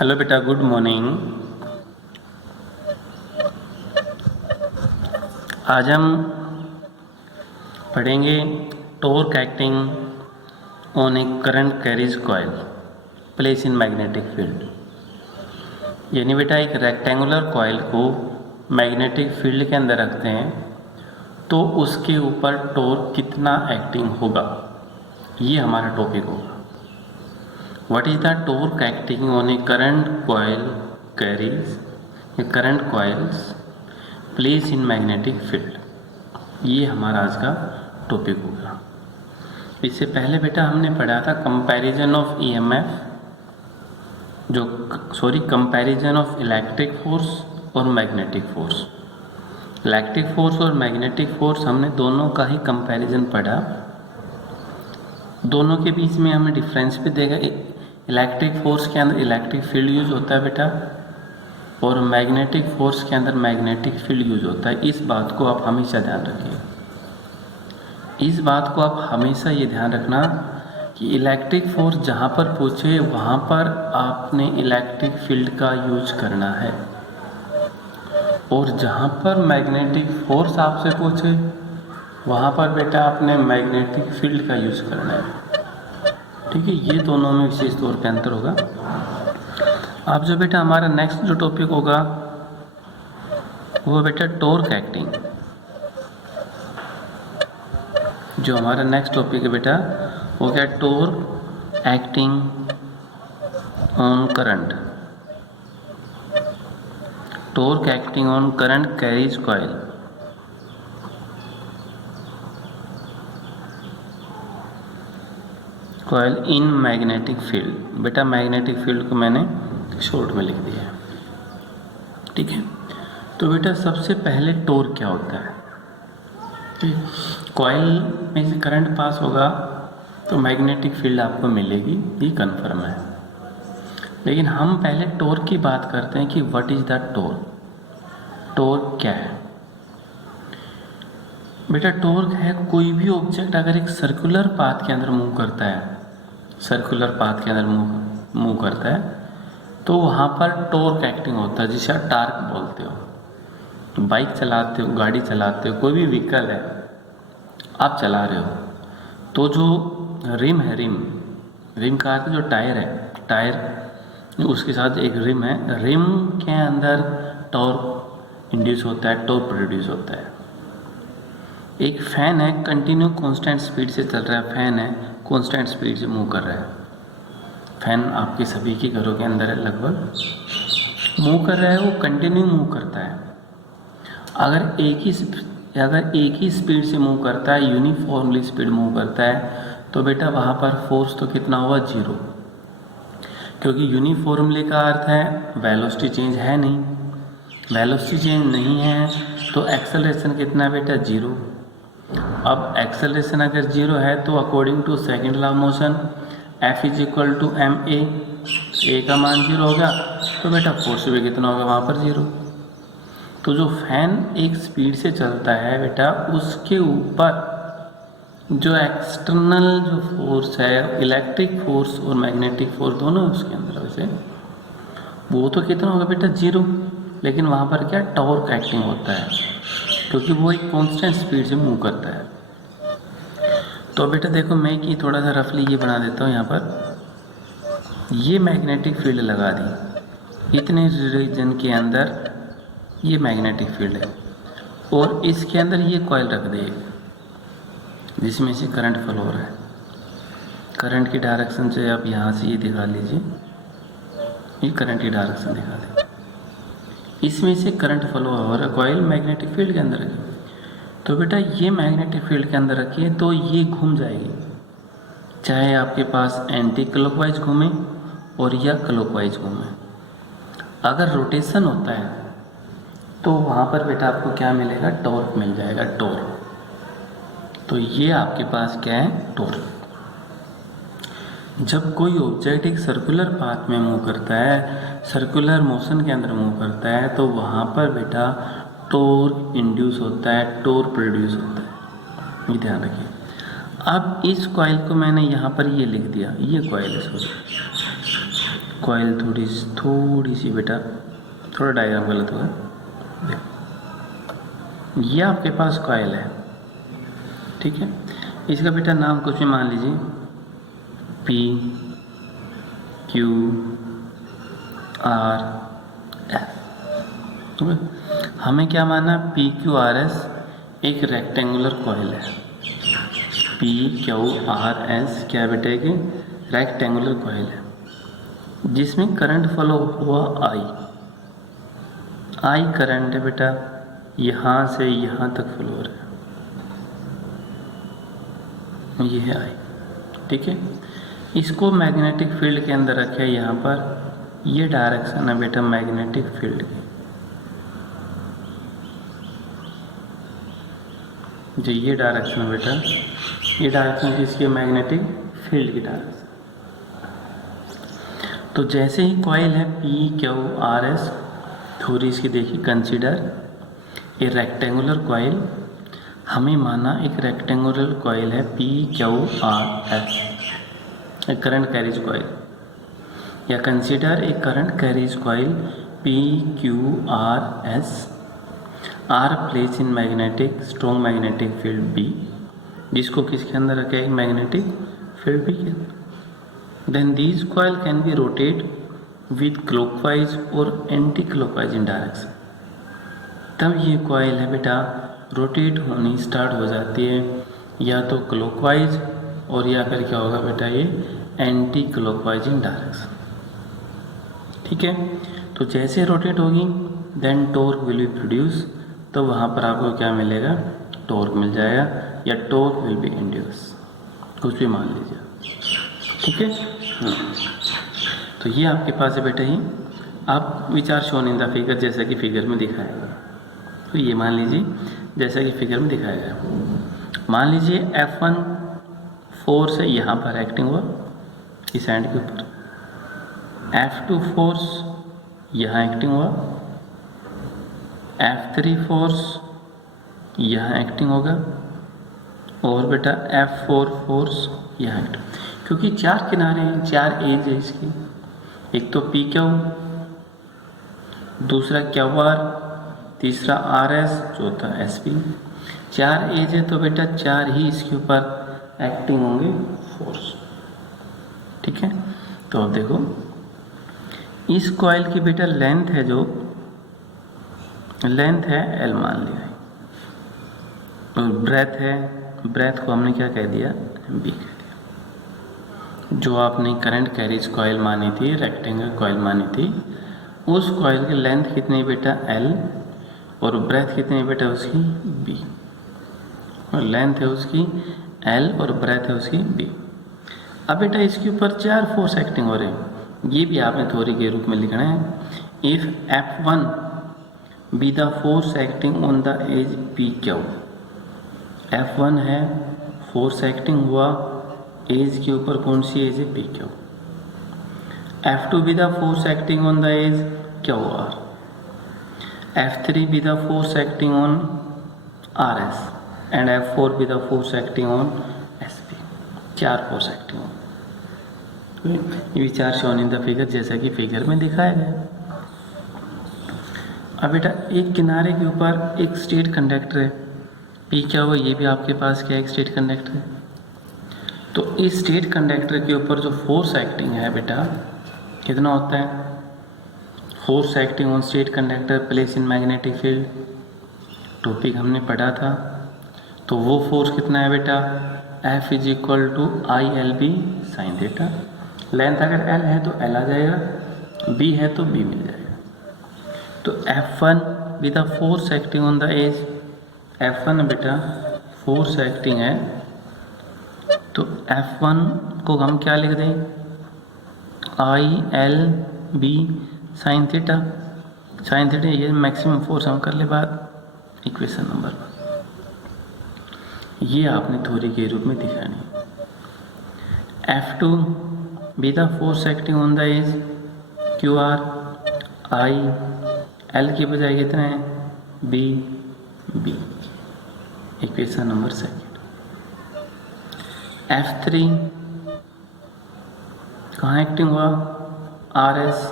Hello बेटा, good morning. आज हम पढ़ेंगे torque acting on A current carries coil place in magnetic field. यानी बेटा एक रेक्टेंगुलर कॉइल को मैग्नेटिक फील्ड के अंदर रखते हैं तो उसके ऊपर टॉर्क कितना एक्टिंग होगा, ये हमारा टॉपिक होगा। What is the torque acting on a current coil carries a current coils place in magnetic field? ये हमारा आज का टॉपिक होगा। इससे पहले बेटा हमने पढ़ा था comparison of comparison of electric force और मैग्नेटिक फोर्स। इलेक्ट्रिक फोर्स और मैग्नेटिक फोर्स हमने दोनों का ही कंपैरिजन पढ़ा। दोनों के बीच में हमने डिफरेंस भी देखा। इलेक्ट्रिक फोर्स के अंदर इलेक्ट्रिक फील्ड यूज होता है बेटा, और मैग्नेटिक फोर्स के अंदर मैग्नेटिक फील्ड यूज होता है। इस बात को आप हमेशा ध्यान रखिए। इस बात को आप हमेशा ये ध्यान रखना कि इलेक्ट्रिक फोर्स जहाँ पर पूछे वहाँ पर आपने इलेक्ट्रिक फील्ड का यूज करना है, और जहाँ पर मैग्नेटिक फोर्स आपसे पूछे वहाँ पर बेटा आपने मैग्नेटिक फील्ड का यूज करना है। ठीक है, ये दोनों में विशेष तौर पे अंतर होगा। अब जो बेटा हमारा नेक्स्ट जो टॉपिक होगा वो बेटा टॉर्क एक्टिंग। जो हमारा नेक्स्ट टॉपिक है बेटा वो क्या, torque acting on current. Torque acting on current carries coil. Coil in magnetic field. बेटा मैग्नेटिक फील्ड को मैंने शॉर्ट में लिख दिया है। ठीक है, तो बेटा सबसे पहले टॉर्क क्या होता है। कॉइल में से करंट पास होगा तो मैग्नेटिक फील्ड आपको मिलेगी, ये कन्फर्म है। लेकिन हम पहले टॉर्क की बात करते हैं कि what is the torque. Torque क्या है बेटा? टॉर्क है कोई भी ऑब्जेक्ट अगर एक सर्कुलर पाथ के अंदर मूव करता है, सर्कुलर पाथ के अंदर मूव करता है तो वहाँ पर टॉर्क एक्टिंग होता है, जिसे आप टार्क बोलते हो। बाइक चलाते हो, गाड़ी चलाते हो, कोई भी व्हीकल है आप चला रहे हो, तो जो रिम है, रिम का अर्थ जो टायर है, टायर उसके साथ एक रिम है, रिम के अंदर टॉर्क इंड्यूस होता है, टॉर्क प्रोड्यूस होता है। एक फैन है, कंटिन्यू कांस्टेंट स्पीड से चल रहा है, फैन है कांस्टेंट स्पीड से मूव कर रहा है। फैन आपके सभी के घरों के अंदर है, लगभग मूव कर रहा है, वो कंटिन्यू मूव करता है। अगर एक ही स्पीड से मूव करता है, यूनिफॉर्मली स्पीड मूव करता है, तो बेटा वहाँ पर फोर्स तो कितना हुआ, जीरो। क्योंकि यूनिफॉर्मली का अर्थ है वेलोसिटी चेंज है नहीं, वेलोसिटी चेंज नहीं है तो एक्सेलरेशन कितना है बेटा, जीरो। अब एक्सेलरेशन अगर जीरो है तो according to second law of motion F is equal to M A का मान जीरो होगा, तो बेटा फोर्स भी कितना होगा वहाँ पर, जीरो। तो जो फैन एक स्पीड से चलता है बेटा, उसके ऊपर जो एक्सटर्नल जो फोर्स है, इलेक्ट्रिक फोर्स और मैग्नेटिक फोर्स दोनों उसके अंदर, वैसे वो तो कितना होगा बेटा, जीरो। लेकिन वहाँ पर क्या, टॉर्क एक्टिंग होता है, क्योंकि वो एक कांस्टेंट स्पीड से मूव करता है। तो बेटा देखो, मैं कि थोड़ा सा रफली ये बना देता हूँ। यहाँ पर ये मैग्नेटिक फील्ड लगा दी, इतने रीजन के अंदर ये मैग्नेटिक फील्ड है, और इसके अंदर ये कॉइल रख दे जिसमें से करंट फ्लो हो रहा है। करंट की डायरेक्शन से आप यहाँ से ये दिखा लीजिए, ये करंट की डायरेक्शन दिखा दें, इसमें से करंट फ्लो हो रहा है, कॉइल मैग्नेटिक फील्ड के अंदर रखिए। तो बेटा ये मैग्नेटिक फील्ड के अंदर रखिए तो ये घूम जाएगी, चाहे आपके पास एंटी क्लॉकवाइज घूमे और या क्लॉकवाइज घूमे। अगर रोटेशन होता है तो वहाँ पर बेटा आपको क्या मिलेगा, टॉर्क मिल जाएगा, टॉर्क। तो ये आपके पास क्या है, टॉर्क। जब कोई ऑब्जेक्ट एक सर्कुलर पाथ में मूव करता है, सर्कुलर मोशन के अंदर मूव करता है, तो वहाँ पर बेटा टॉर्क इंड्यूस होता है, टॉर्क प्रोड्यूस होता है, ये ध्यान रखिए। अब इस कॉइल को मैंने यहाँ पर ये लिख दिया, ये कॉइल है, सॉरी कॉइल थोड़ी सी बेटा, थोड़ा डायग्राम गलत हुआ। ये आपके पास कॉइल है, ठीक है। इसका बेटा नाम कुछ भी मान लीजिए, P Q R S। हमें क्या माना, P Q R S एक रेक्टेंगुलर कॉइल है। P Q R S क्या बेटा कि रेक्टेंगुलर कॉइल है, जिसमें करंट फ्लो हुआ I करंट है बेटा, यहाँ से यहाँ तक फ्लो हो रहा है, ये है I, ठीक है। इसको मैग्नेटिक फील्ड के अंदर रखे यहाँ पर, ये डायरेक्शन है बेटा मैग्नेटिक फील्ड की, जो ये डायरेक्शन है बेटा, ये डायरेक्शन किसकी, मैग्नेटिक फील्ड की डायरेक्शन। तो जैसे ही कॉइल है P Q R S, थोड़ी इसकी देखिए, कंसीडर ए रेक्टेंगुलर कॉइल, हमें माना एक रेक्टेंगुलर कॉइल है P Q R S, a current carries coil, या consider a current carries coil P Q R S are place in magnetic strong magnetic field B, जिसको किसके अंदर रखे, एक मैग्नेटिक फील्ड B के अंदर। Then these coil can be rotate with clockwise और anti clockwise in direction. तब ये कॉइल है बेटा रोटेट होनी स्टार्ट हो जाती है, या तो क्लॉकवाइज और या फिर क्या होगा बेटा, ये एंटी क्लॉकवाइज इन डायरेक्शन, ठीक है। तो जैसे रोटेट होगी then torque will be produce, तो वहाँ पर आपको क्या मिलेगा, टॉर्क मिल जाएगा, या टॉर्क विल बी इंड्यूस, कुछ भी मान लीजिए, ठीक है। तो ये आपके पास है बेटा, ही आप विचार शोन इन द फिगर, जैसा कि फिगर में दिखाया गया। तो ये मान लीजिए जैसा कि फिगर में दिखाया गया, मान लीजिए F1 फोर्स है यहाँ पर एक्टिंग हुआ इस एंड के ऊपर, F2 फोर्स यहाँ एक्टिंग हुआ, F3 फोर्स यहाँ एक्टिंग होगा, और बेटा F4 फोर्स यहाँ एक्टिंग, क्योंकि चार किनारे हैं, चार एज है इसकी, एक तो P Q, दूसरा QR, तीसरा RS, चौथा SP, चार एज है, तो बेटा चार ही इसके ऊपर एक्टिंग होंगे फोर्स, ठीक है। तो अब देखो इस कॉइल की बेटा लेंथ है, जो लेंथ है L मान लिया है, और ब्रेथ है, ब्रेथ को हमने क्या कह दिया, B कह दिया। जो आपने करंट कैरीज कॉइल मानी थी, रेक्टेंगल कॉइल मानी थी, उस कॉइल की लेंथ कितनी बेटा L, और ब्रेथ कितनी बेटा उसकी B, और लेंथ है उसकी L और ब्रेथ है उसकी B। अब बेटा इसके ऊपर चार फोर्स एक्टिंग हो रहे हैं, ये भी आपने थ्योरी के रूप में लिखना है। If F1 be the force acting on the edge PQ, F1 है फोर्स एक्टिंग हुआ एज के ऊपर, कौन सी एज है, PQ। F2 be the force acting on the edge QR, F3 be the force acting on RS, and F4 be the force acting on SP, चार force acting on, ये विचार shown in the figure, जैसा कि figure में दिखाया गया। अब बेटा एक किनारे के ऊपर एक स्टेट कंडक्टर है, P क्या हुआ, ये भी आपके पास क्या एक स्टेट कंडक्टर है। तो इस स्टेट कंडक्टर के ऊपर जो फोर्स एक्टिंग है बेटा कितना होता है, force acting on state conductor place in magnetic field, topic हमने पढ़ा था। तो वो फोर्स कितना है बेटा, F is equal to ILB sine theta. Length अगर L है तो L आ जाएगा, B है तो B मिल जाएगा। तो F1 with the force acting on the edge, F1 बेटा फोर्स एक्टिंग है, तो F1 को हम क्या लिख दें, ILB sine theta. Sine theta ये मैक्सिमम फोर्स हम कर ले बात इक्वेशन नंबर 1, ये आपने थ्योरी के रूप में दिखानी। F2 be the force acting on the edge QR, I L की बजाय कितना है B, इक्वेशन नंबर 2। F3 कहाँ एक्टिंग हुआ, आर एस,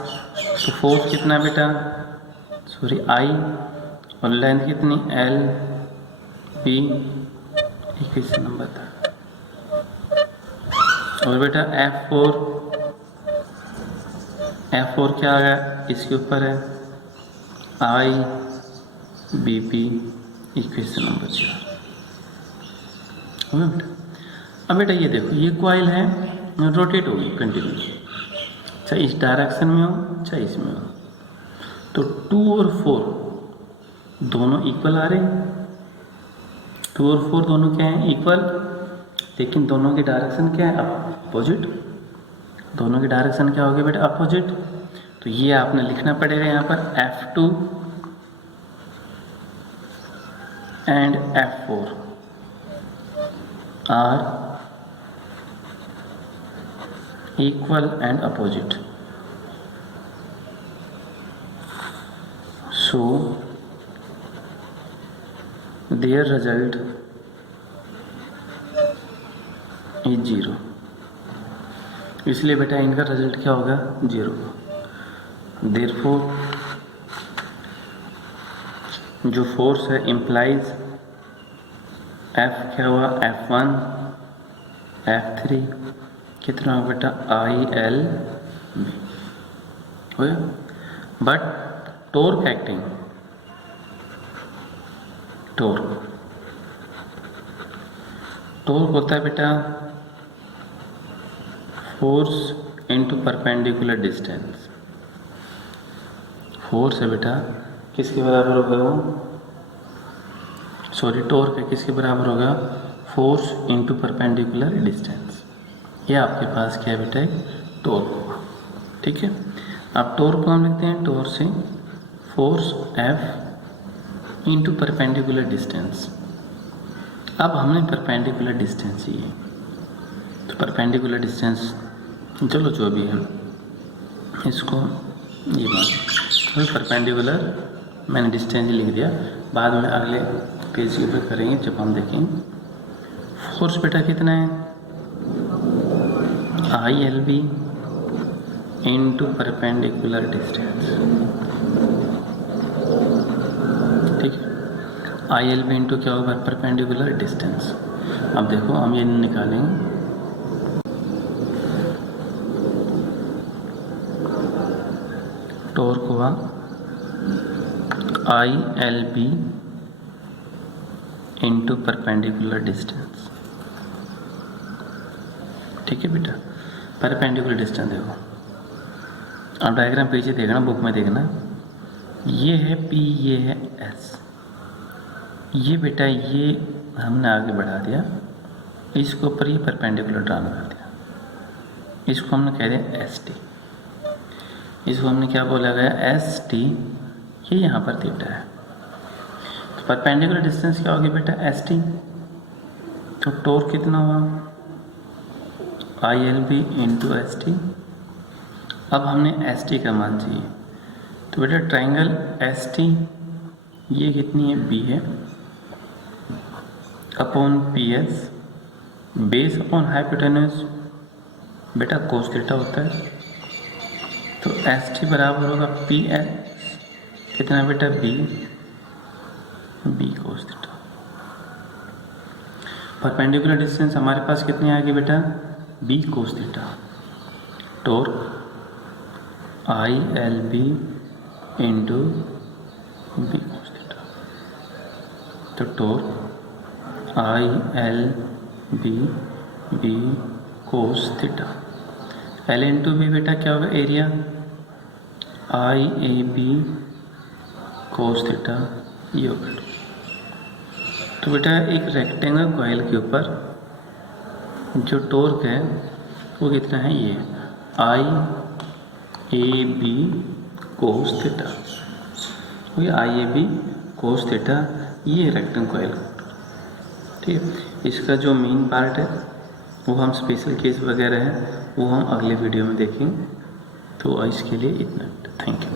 तो फोर्स कितना बेटा, सॉरी आई, और लेंथ कितनी एल बी, 21 नंबर था। और बेटा F4 क्या आ गया, इसके ऊपर है आई बी पी, 21 नंबर 4 बेटा। अब बेटा ये देखो, ये कॉइल है, रोटेट होगी कंटिन्यू, चाहे इस डायरेक्शन में हो चाहे इसमें हो। तो 2 और 4 दोनों इक्वल आ रहे हैं, 2 और 4 दोनों क्या हैं, इक्वल, लेकिन दोनों की डायरेक्शन क्या है, अपोजिट। दोनों की डायरेक्शन क्या होगी बेटा, अपोजिट। तो ये आपने लिखना पड़ेगा यहाँ पर F2 and F4 are equal and opposite. So their result is 0। इसलिए बेटा इनका रिजल्ट क्या होगा, 0। Therefore जो फोर्स है इम्प्लाइज F क्या हुआ, F1 F3 कितना होगा बेटा, IL B हो गया। बट टॉर्क एक्टिंग, टॉर्क होता है बेटा force into perpendicular distance. Force है बेटा किसके बराबर होगा वो, सॉरी टॉर्क है किसके बराबर होगा, फोर्स इनटू परपेंडिकुलर डिस्टेंस। ये आपके पास क्या है बेटा, एक टॉर्क होगा, ठीक है। अब टॉर्क को हम लिखते हैं टॉर्क से force F into perpendicular distance. अब हमने परपेंडिकुलर डिस्टेंस चाहिए, तो परपेंडिकुलर डिस्टेंस चलो जो भी है इसको ये बात, परपेंडिकुलर मैंने डिस्टेंस लिख दिया, बाद में अगले पेज के ऊपर करेंगे जब हम देखेंगे। फोर्स बेटा कितना है, ILB इनटू परपेंडिकुलर डिस्टेंस, ठीक है। ILB इनटू क्या होगा, परपेंडिकुलर डिस्टेंस। अब देखो हम ये निकालेंगे, टॉर्क हुआ ILB इनटू परपेंडिकुलर डिस्टेंस, ठीक है बेटा। परपेंडिकुलर डिस्टेंस देखो, अब डायग्राम पीछे देखना, बुक में देखना, ये है P, ये है S, ये बेटा ये हमने आगे बढ़ा दिया, इसके ऊपर ये परपेंडिकुलर ड्रा कर दिया, इसको हमने कह दिया ST, इसको हमने क्या बोला गया ST, ये यहाँ पर थीटा है। तो परपेंडिकुलर डिस्टेंस क्या होगी बेटा, ST। तो टॉर्क कितना हुआ, ILB इंटू ST। अब हमने ST का मान चाहिए, तो बेटा ट्राइंगल ST ये कितनी है, B है, upon PS, base upon hypotenuse बेटा कोस थीटा होता है। तो ST बराबर होगा PS कितना बेटा, B cos theta. Perpendicular distance हमारे पास कितनी आ गई बेटा, B cos theta. Torque ILB into B cos theta, तो torque ILB B cos theta. L into B बेटा क्या होगा, एरिया IAB कोस थीटा, ये होगा। तो बेटा एक रेक्टेंगल कॉइल के ऊपर जो टॉर्क है वो कितना है, ये IAB कोस थीटा, ये IAB कोस थीटा, ये रेक्टेंगल कॉइल, ठीक है। इसका जो मेन पार्ट है वो हम स्पेशल केस वगैरह है वो हम अगले वीडियो में देखेंगे। तो इसके लिए इतना, थैंक यू।